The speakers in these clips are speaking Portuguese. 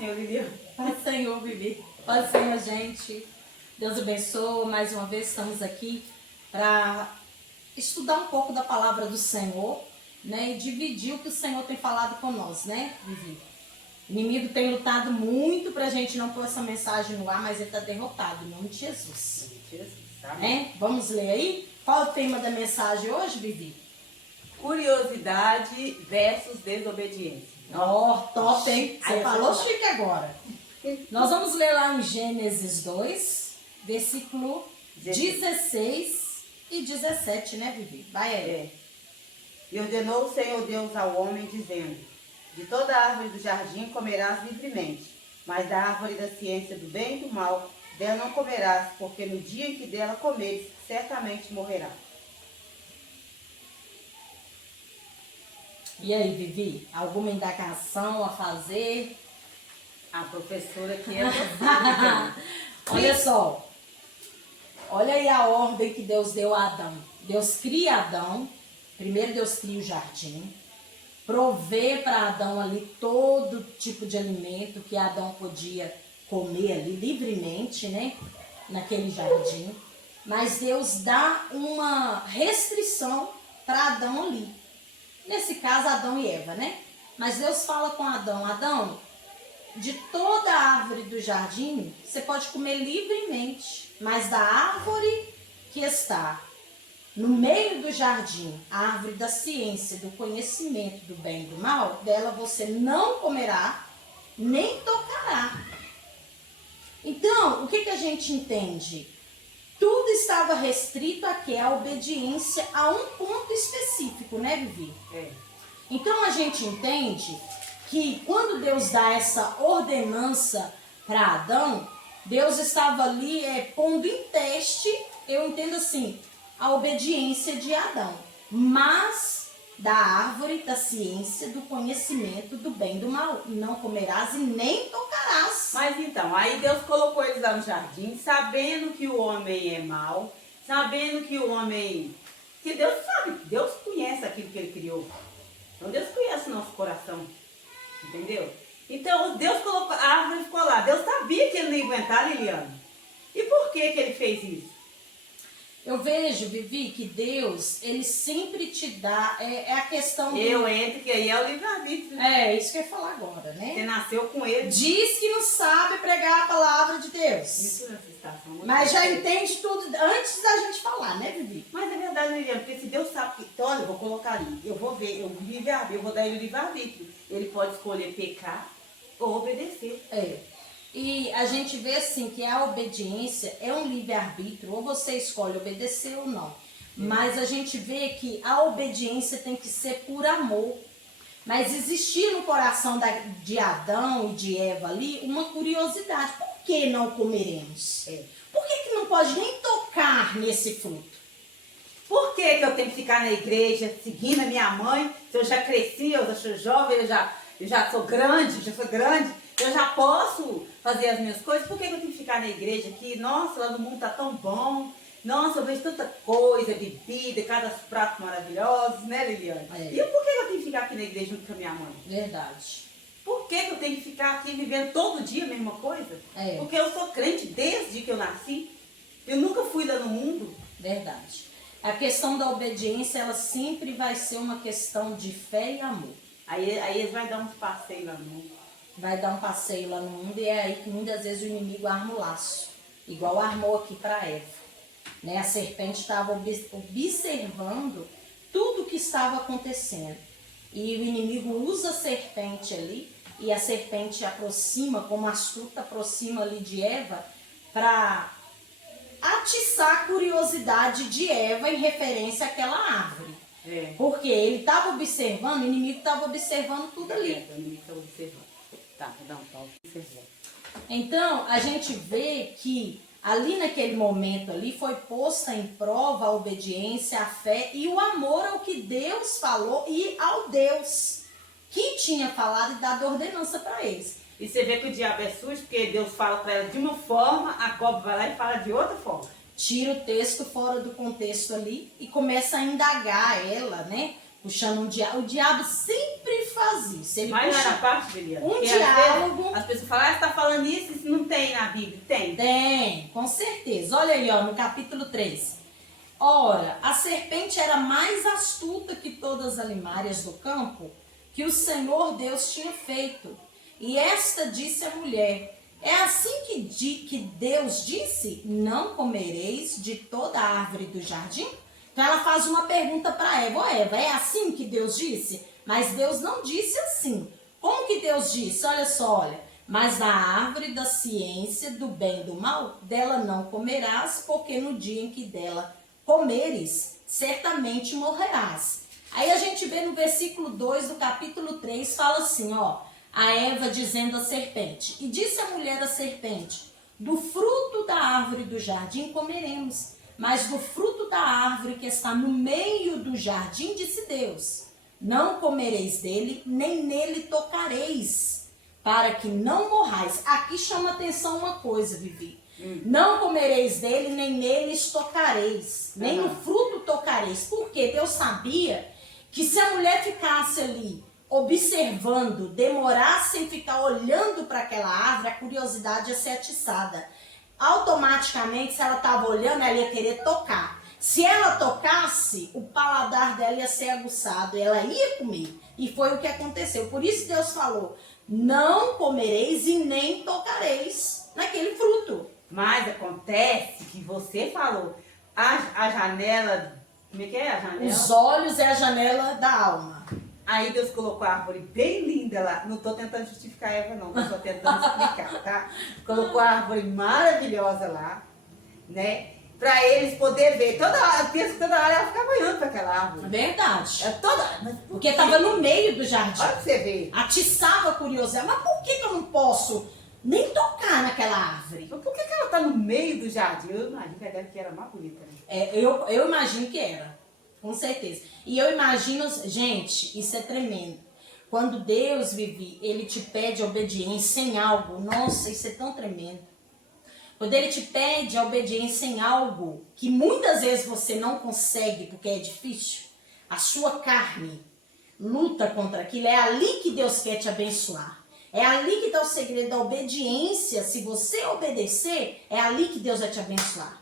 Senhor, Lilian. Paz do Senhor, Vivi. Paz do Senhor, gente. Deus abençoe. Mais uma vez estamos aqui para estudar um pouco da palavra do Senhor, né? E dividir o que o Senhor tem falado com nós, né, Vivi? O inimigo tem lutado muito para a gente não pôr essa mensagem no ar, mas ele está derrotado, em nome de Jesus. Né? Vamos ler aí? Qual é o tema da mensagem hoje, Vivi? Curiosidade versus desobediência. Ó, top, hein? Você Aí, falou você chique agora. Nós vamos ler lá em Gênesis 2, versículo 16 e 17, né, Vivi? Vai aí. E ordenou o Senhor Deus ao homem, dizendo: de toda árvore do jardim comerás livremente, mas da árvore da ciência do bem e do mal, dela não comerás, porque no dia em que dela comeres, certamente morrerás. E aí, Vivi? Alguma indagação a fazer? A professora que é você. Olha só. Olha aí a ordem que Deus deu a Adão. Deus cria Adão. Primeiro Deus cria o jardim. Provê para Adão ali todo tipo de alimento que Adão podia comer ali livremente, né? Naquele jardim. Mas Deus dá uma restrição para Adão ali. Nesse caso, Adão e Eva, né? Mas Deus fala com Adão: Adão, de toda a árvore do jardim, você pode comer livremente, mas da árvore que está no meio do jardim, a árvore da ciência, do conhecimento do bem e do mal, dela você não comerá, nem tocará. Então, o que a gente entende? Tudo estava restrito aqui à obediência a um ponto específico, né, Vivi? Então a gente entende que quando Deus dá essa ordenança para Adão, Deus estava ali pondo em teste, eu entendo assim, a obediência de Adão. Mas da árvore da ciência, do conhecimento do bem e do mal, não comerás e nem tocarás. Mas então, aí Deus colocou eles lá no jardim, sabendo que o homem é mau, sabendo que o homem... Que Deus sabe, Deus conhece aquilo que Ele criou. Então Deus conhece o nosso coração, entendeu? Então Deus colocou, a árvore ficou lá. Deus sabia que Ele não ia aguentar, Liliane. E por que Ele fez isso? Eu vejo, Vivi, que Deus, Ele sempre te dá, é a questão do... Eu entro, que aí é o livre-arbítrio. É, isso que eu ia falar agora, né? Você nasceu com Ele. Diz que não sabe pregar a palavra de Deus. Isso nessa estação. Mas já entende tudo antes da gente falar, né, Vivi? Mas é verdade, Liliane, porque se Deus sabe que... Então, olha, eu vou colocar ali, eu vou ver, eu vou dar ele o livre-arbítrio. Ele pode escolher pecar ou obedecer. E a gente vê assim que a obediência é um livre-arbítrio, ou você escolhe obedecer ou não. Mas a gente vê que a obediência tem que ser por amor. Mas existia no coração de Adão e de Eva ali uma curiosidade. Por que não comeremos? Por que não pode nem tocar nesse fruto? Por que eu tenho que ficar na igreja seguindo a minha mãe? Se eu já cresci, eu já sou jovem, eu já sou grande, eu já posso fazer as minhas coisas. Por que eu tenho que ficar na igreja aqui? Nossa, lá no mundo tá tão bom. Nossa, eu vejo tanta coisa, bebida, cada prato maravilhosos, né, Liliane? E por que eu tenho que ficar aqui na igreja junto com a minha mãe? Verdade. Por que eu tenho que ficar aqui vivendo todo dia a mesma coisa? Porque eu sou crente desde que eu nasci. Eu nunca fui lá no mundo. Verdade. A questão da obediência, ela sempre vai ser uma questão de fé e amor. Aí eles vão dar uns passeios lá no mundo. Vai dar um passeio lá no mundo e é aí que muitas vezes o inimigo arma o laço. Igual armou aqui para Eva. Né? A serpente estava observando tudo o que estava acontecendo. E o inimigo usa a serpente ali, e a serpente aproxima, como astuta, aproxima ali de Eva, para atiçar a curiosidade de Eva em referência àquela árvore. Porque ele estava observando, o inimigo estava observando tudo ali. O inimigo estava observando. Tá, vou dar um pau. Observando. Então, a gente vê que ali naquele momento ali foi posta em prova a obediência, a fé e o amor ao que Deus falou e ao Deus que tinha falado e dado ordenança para eles. E você vê que o diabo é sujo, porque Deus fala para ela de uma forma, a cobra vai lá e fala de outra forma. Tira o texto fora do contexto ali e começa a indagar ela, né? Puxando o diabo sempre faz isso. Ele Mas não puxa era parte, Juliana? um Porque às vezes diálogo. as pessoas falam, ah, você tá falando isso não tem na Bíblia. Tem. Tem, com certeza. Olha aí, ó, no capítulo 3. Ora, a serpente era mais astuta que todas as alimárias do campo que o Senhor Deus tinha feito. E esta disse à mulher: é assim que Deus disse, não comereis de toda a árvore do jardim? Então ela faz uma pergunta para Eva: ó Eva, é assim que Deus disse? Mas Deus não disse assim. Como que Deus disse? Olha só, olha. Mas da árvore da ciência do bem e do mal, dela não comerás, porque no dia em que dela comeres, certamente morrerás. Aí a gente vê no versículo 2 do capítulo 3, fala assim, ó. A Eva dizendo à serpente: e disse a mulher à serpente: do fruto da árvore do jardim comeremos, mas do fruto da árvore que está no meio do jardim, disse Deus: não comereis dele, nem nele tocareis, para que não morrais. Aqui chama atenção uma coisa, Vivi. Não comereis dele, nem neles tocareis, nem no fruto tocareis. Porque Deus sabia que se a mulher ficasse ali observando, demorasse em ficar olhando para aquela árvore, a curiosidade ia ser atiçada. Automaticamente, se ela estava olhando, ela ia querer tocar. Se ela tocasse, o paladar dela ia ser aguçado, ela ia comer. E foi o que aconteceu. Por isso Deus falou: não comereis e nem tocareis naquele fruto. Mas acontece que você falou, a janela, como é que é a janela? Os olhos é a janela da alma. Aí Deus colocou a árvore bem linda lá. Não estou tentando justificar a Eva, não. Estou tentando explicar, tá? Colocou a árvore maravilhosa lá, né? Para eles poderem ver. Toda hora ela ficava olhando para aquela árvore. Verdade. Mas Porque estava no meio do jardim. olha pra você ver. Atiçava a curiosidade. Mas por que eu não posso nem tocar naquela árvore? Mas por que ela tá no meio do jardim? Eu imagino que era mais bonita, né? Eu imagino que era. Com certeza. E eu imagino, gente, isso é tremendo. Quando Deus, Vivi, ele te pede obediência em algo, nossa, isso é tão tremendo. Quando ele te pede a obediência em algo que muitas vezes você não consegue porque é difícil, a sua carne luta contra aquilo, é ali que Deus quer te abençoar. É ali que está o segredo da obediência. Se você obedecer, é ali que Deus vai te abençoar.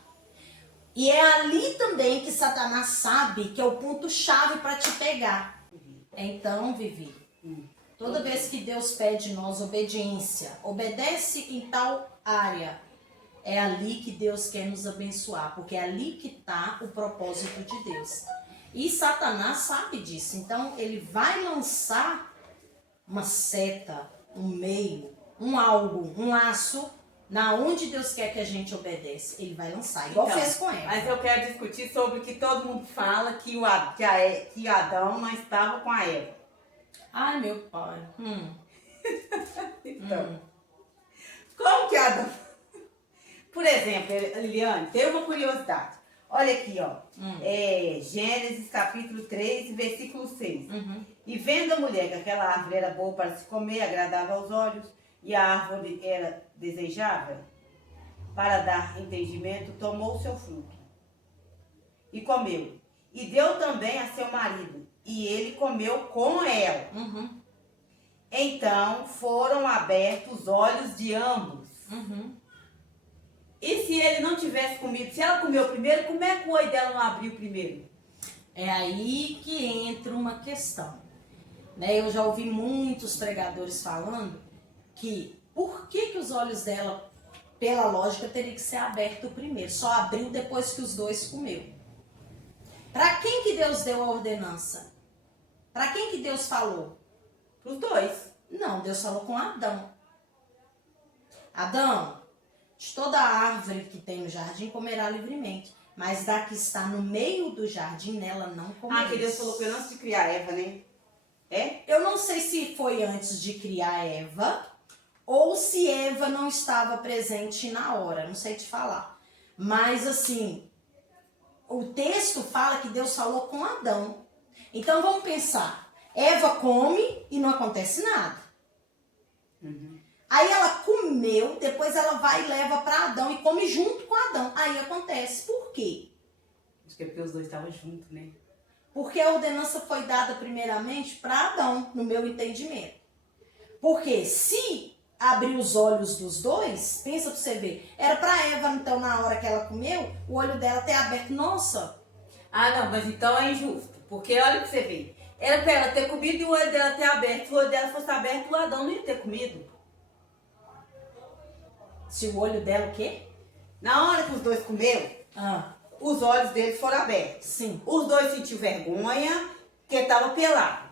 E é ali também que Satanás sabe que é o ponto-chave para te pegar. Então, Vivi, toda vez que Deus pede de nós obediência, obedece em tal área, é ali que Deus quer nos abençoar, porque é ali que está o propósito de Deus. E Satanás sabe disso, então ele vai lançar uma seta, um meio, um algo, um laço, na onde Deus quer que a gente obedeça, ele vai lançar, igual Então, fez com ela. Mas eu quero discutir sobre o que todo mundo fala, que Adão não estava com a Eva. Ai, meu pai. Então, como que Adão... Por exemplo, Liliane, tem uma curiosidade. Olha aqui, ó. Gênesis capítulo 3, versículo 6. E vendo a mulher que aquela árvore era boa para se comer, agradável aos olhos, e a árvore era desejável para dar entendimento, tomou o seu fruto e comeu. E deu também a seu marido, e ele comeu com ela. Então foram abertos os olhos de ambos. E se ele não tivesse comido, se ela comeu primeiro, como é que o olho dela não abriu primeiro? É aí que entra uma questão. Né? Eu já ouvi muitos pregadores falando que por que os olhos dela, pela lógica, teria que ser aberto primeiro? Só abriu depois que os dois comeu. Para quem que Deus deu a ordenança? Para quem que Deus falou? Para os dois. Não, Deus falou com Adão. Adão, de toda a árvore que tem no jardim comerá livremente, mas da que está no meio do jardim, nela não comerá. Que Deus falou com ele antes de criar Eva, né? É? Eu não sei se foi antes de criar Eva ou se Eva não estava presente na hora, não sei te falar. Mas assim, o texto fala que Deus falou com Adão. Então vamos pensar, Eva come e não acontece nada. Aí ela comeu, depois ela vai e leva para Adão e come junto com Adão. Aí acontece. Por quê? Acho que é porque os dois estavam juntos, né? Porque a ordenança foi dada primeiramente para Adão, no meu entendimento. Porque se abrir os olhos dos dois, pensa pra você ver, era para Eva, então, na hora que ela comeu, o olho dela ter aberto. Nossa, Ah, não, mas então é injusto. Porque olha pra você ver. Era pra ela ter comido e o olho dela ter aberto. Se o olho dela fosse aberto, o Adão não ia ter comido. se o olho dela o quê? Na hora que os dois comeram, Ah, os olhos deles foram abertos. sim. Os dois sentiram vergonha, porque estava pelado.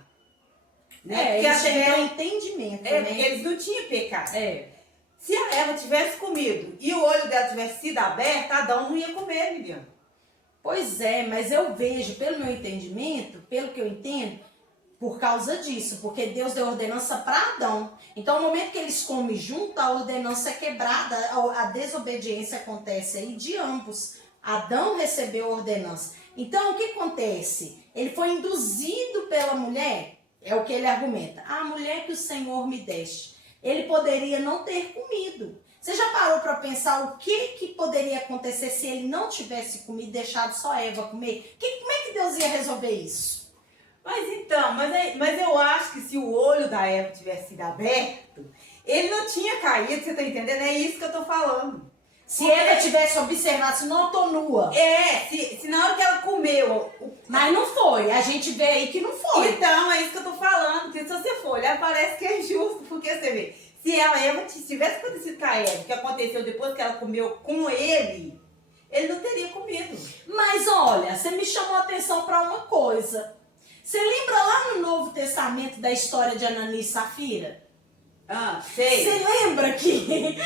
Né? É, Porque eles tiveram tiveram- entendimento, porque né? eles não tinham pecado. É. Se a Eva tivesse comido e o olho dela tivesse sido aberto, Adão não ia comer, Liliana. Pois é, mas eu vejo, pelo meu entendimento, pelo que eu entendo, por causa disso, porque Deus deu ordenança para Adão. Então, no momento que eles comem junto, a ordenança é quebrada, a desobediência acontece aí de ambos. Adão recebeu a ordenança. Então, o que acontece? Ele foi induzido pela mulher, é o que ele argumenta. A mulher que o Senhor me deste. Ele poderia não ter comido. Você já parou para pensar o que poderia acontecer se ele não tivesse comido e deixado só Eva comer? Como é que Deus ia resolver isso? Mas então, mas eu acho que se o olho da Eva tivesse sido aberto, ele não tinha caído, você tá entendendo? É isso que eu tô falando. Se Eva tivesse observado, se não, eu tô nua. Se na hora que ela comeu. Mas não foi. A gente vê aí que não foi. Então, é isso que eu tô falando. Porque se você for olhar, parece que é injusto. Porque você vê, se a Eva tivesse acontecido com a Eva, que aconteceu depois que ela comeu com ele não teria comido. Mas olha, você me chamou a atenção para uma coisa. Você lembra lá no Novo Testamento da história de Ananias e Safira? Ah, sei. Você lembra que Que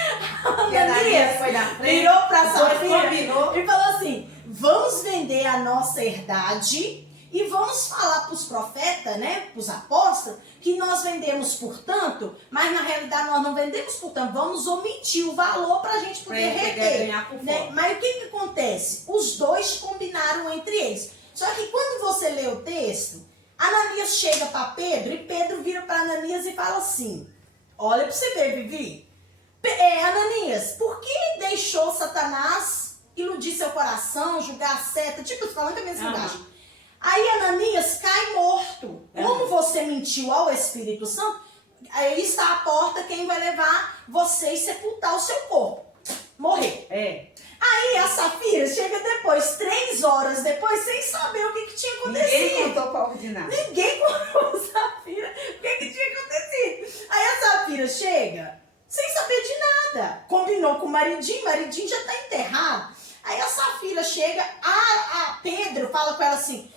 a Ananias foi na frente, virou pra os dois Safira combinou. e falou assim, vamos vender a nossa herdade e vamos falar pros profetas, né, pros apóstolos, que nós vendemos por tanto, mas na realidade nós não vendemos por tanto, vamos omitir o valor pra gente poder Pra reter. ganhar por Né? fora. Mas o que acontece? Os dois combinaram entre eles. Só que quando você lê o texto, Ananias chega para Pedro e Pedro vira para Ananias e fala assim, olha para você ver, Vivi. Ananias, por que deixou Satanás iludir seu coração, julgar a seta? Tipo, falando com a mesma linguagem. Aí Ananias cai morto. Como você mentiu ao Espírito Santo, aí está a porta quem vai levar você e sepultar o seu corpo. Morrer. Aí a Safira chega depois, 3 horas depois, sem saber o que tinha acontecido. Ninguém contou pra ordinário. Ninguém contou a Safira o que tinha acontecido. Aí a Safira chega sem saber de nada. Combinou com o maridinho já tá enterrado. Aí a Safira chega, a Pedro fala com ela assim,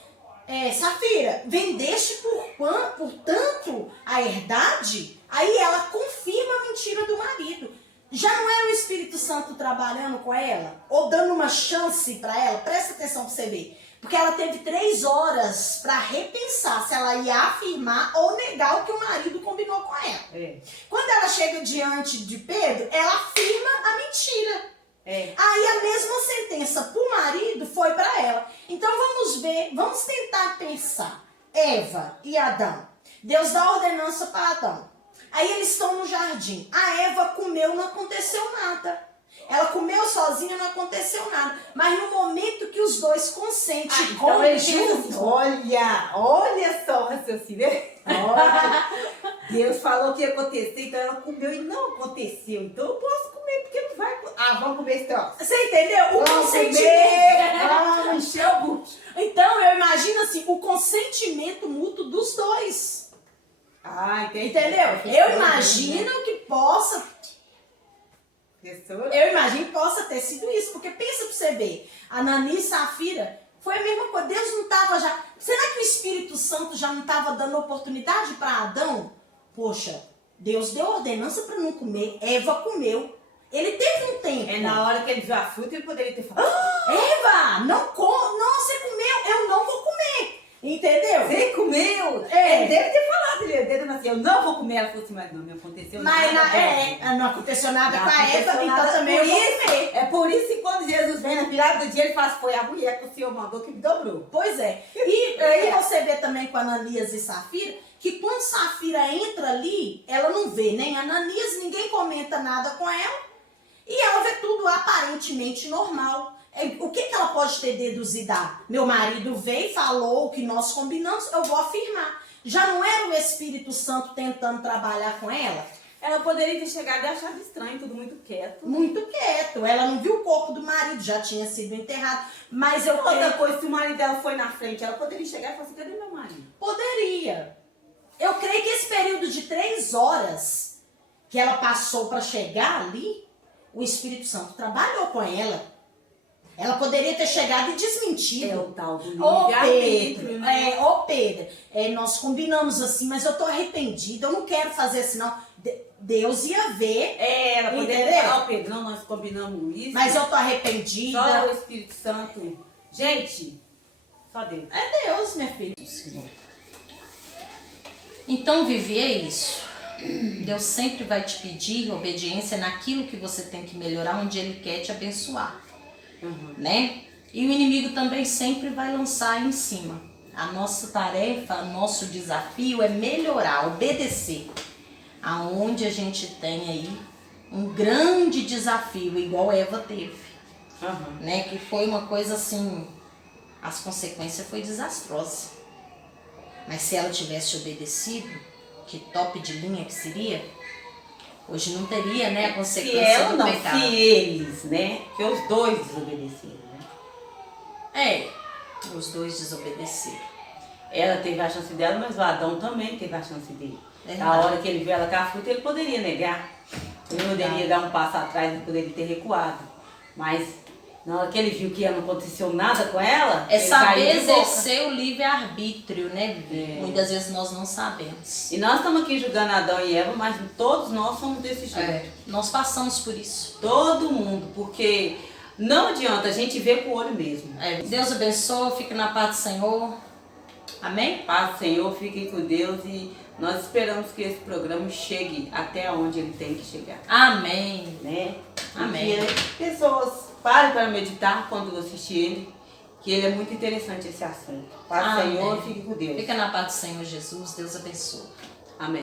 Safira, vendeste por tanto a herdade? Aí ela confirma a mentira do marido. Já não era o Espírito Santo trabalhando com ela? Ou dando uma chance para ela? Presta atenção para você ver. Porque ela teve 3 horas para repensar se ela ia afirmar ou negar o que o marido combinou com ela. Quando ela chega diante de Pedro, ela afirma a mentira. Aí a mesma sentença para o marido foi para ela. Então vamos ver, vamos tentar pensar. Eva e Adão. Deus dá ordenança para Adão. Aí eles estão no jardim. A Eva comeu, não aconteceu nada. Ela comeu sozinha, não aconteceu nada. Mas no momento que os dois consentem Então comem ele juntos. olha só o raciocínio. Deus falou que ia acontecer, então ela comeu e não aconteceu. Então eu posso comer, porque não vai. Vamos comer esse troço. Você entendeu? O Vamos consentimento. Vamos encher o bucho. Então eu imagino assim, o consentimento mútuo dos dois. Entendi. Entendeu? Eu imagino que possa. Eu imagino que possa ter sido isso, porque pensa pra você ver, Ananias e Safira foi a mesma coisa. Deus não estava já. Será que o Espírito Santo já não estava dando oportunidade para Adão? Poxa, Deus deu ordenança para não comer, Eva comeu. Ele teve um tempo. Na hora que ele viu a fruta, ele poderia ter falado. Eva, não você comeu, eu não vou comer. Entendeu? Você comeu? Ele deve ter falado, ele deve assim, eu não vou comer. Ela falou assim, mas não me aconteceu Mas nada. não aconteceu nada Não com a aconteceu Eva, então nada. também eu vou comer. É por isso que quando Jesus vem na virada do dia, ele fala assim, foi a mulher que o Senhor mandou que me dobrou. Pois é. E aí você vê também com Ananias e Safira, que quando Safira entra ali, ela não vê nem Ananias, ninguém comenta nada com ela, e ela vê tudo aparentemente normal. O que ela pode ter deduzido? Meu marido veio e falou o que nós combinamos, eu vou afirmar. Já não era o Espírito Santo tentando trabalhar com ela? Ela poderia ter chegado e achado estranho, tudo muito quieto. Muito quieto. Ela não viu o corpo do marido, já tinha sido enterrado. Mas eu Outra creio... coisa, se o marido dela foi na frente, ela poderia chegar e falar assim, cadê meu marido? Poderia. Eu creio que esse período de 3 horas que ela passou para chegar ali, o Espírito Santo trabalhou com ela. Ela poderia ter chegado e desmentido. É o tal do Ô livre-arbítrio, Pedro, né? Pedro, nós combinamos assim, mas eu tô arrependida, eu não quero fazer assim não. Deus ia ver, Ela poderia entendeu? falar, Pedro, não, nós combinamos isso. Mas eu tô arrependida. Só o Espírito Santo. Gente, só Deus. É Deus, minha filha. Então, Vivi, é isso. Deus sempre vai te pedir obediência naquilo que você tem que melhorar, onde Ele quer te abençoar. Né? E o inimigo também sempre vai lançar em cima. A nossa tarefa, nosso desafio é melhorar, obedecer. Aonde a gente tem aí um grande desafio, igual Eva teve. Né? Que foi uma coisa assim, as consequências foi desastrosas. Mas se ela tivesse obedecido, que top de linha que seria, hoje não teria, né, a consequência se ela do não, pecado. se eles, né? Que os dois desobedeceram, né? Os dois desobedeceram. Ela teve a chance dela, mas o Adão também teve a chance dele. É Na hora que ele viu ela com a fruta, ele poderia negar. Ele poderia dar um passo atrás, ele poderia ter recuado. Mas na hora que ele viu que não aconteceu nada com ela, É ele saber caiu de boca. exercer o livre-arbítrio, né, Vivi? Muitas vezes nós não sabemos. E nós estamos aqui julgando Adão e Eva, mas todos nós somos desse jeito. Nós passamos por isso. Todo mundo, porque não adianta, a gente ver com o olho mesmo. Deus abençoe, fique na paz do Senhor. Amém? Paz, Senhor, fiquem com Deus e nós esperamos que esse programa chegue até onde ele tem que chegar. Amém. Né? Amém. E que pessoas parem para meditar quando assistir ele, que ele é muito interessante esse assunto. Paz, Amém. Senhor, fique com Deus. Fica na paz do Senhor Jesus. Deus abençoe.